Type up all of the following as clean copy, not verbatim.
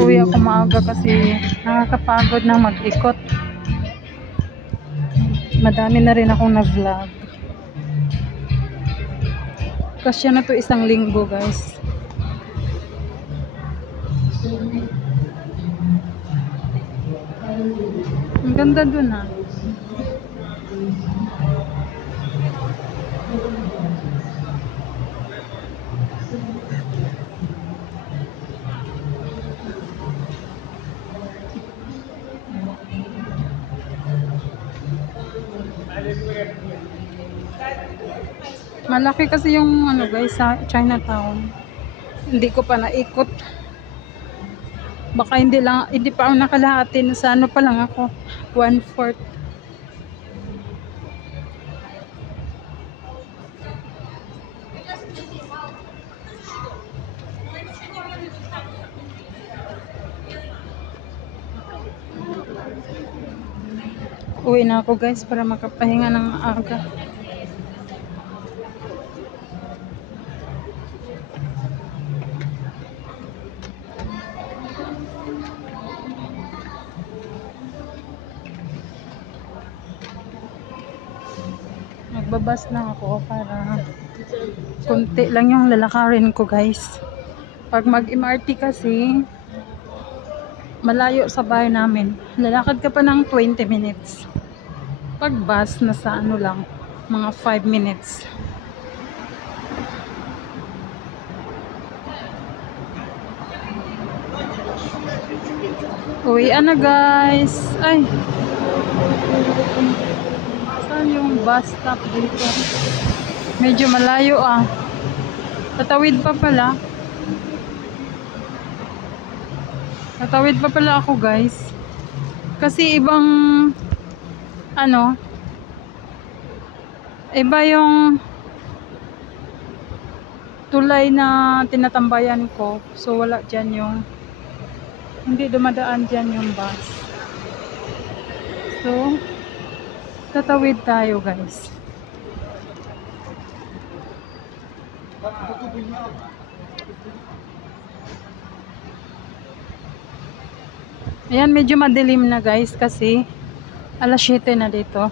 Uwi ako maaga kasi nakakapagod na mag-ikot. Madami na rin akong nag-vlog. Kasi na to isang linggo, guys. Ang ganda dun, ha. Malaki kasi yung ano, guys, sa Chinatown. Hindi ko pa naikot. Baka hindi pa ako nakalahati. Sa ano pa lang ako, 1/4. Uwi na ako, guys, para makapahinga ng aga. Magbabas na ako para konti lang yung lalakarin ko, guys. Pag mag-MRT kasi malayo sa bahay namin. Lalakad ka pa ng 20 minutes. Pag bus, nasa ano lang, mga 5 minutes. Uwian na, guys. Ay, saan yung bus stop dito? Medyo malayo, ah. Tatawid pa pala. Tatawid pa pala ako, guys. Kasi ibang ano, iba yung tulay na tinatambayan ko. So wala dyan yung, hindi dumadaan dyan yung bus. So tatawid tayo, guys. Ayan, medyo madilim na, guys, kasi alas 7 na dito.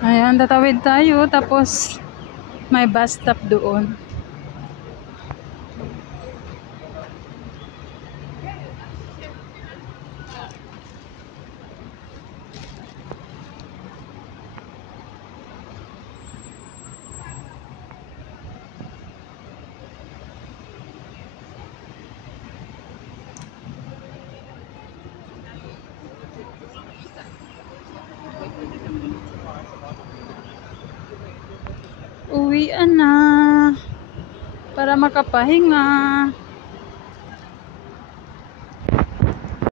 Ayan, tatawid tayo, tapos may bus stop doon. Uwian na para makapahinga.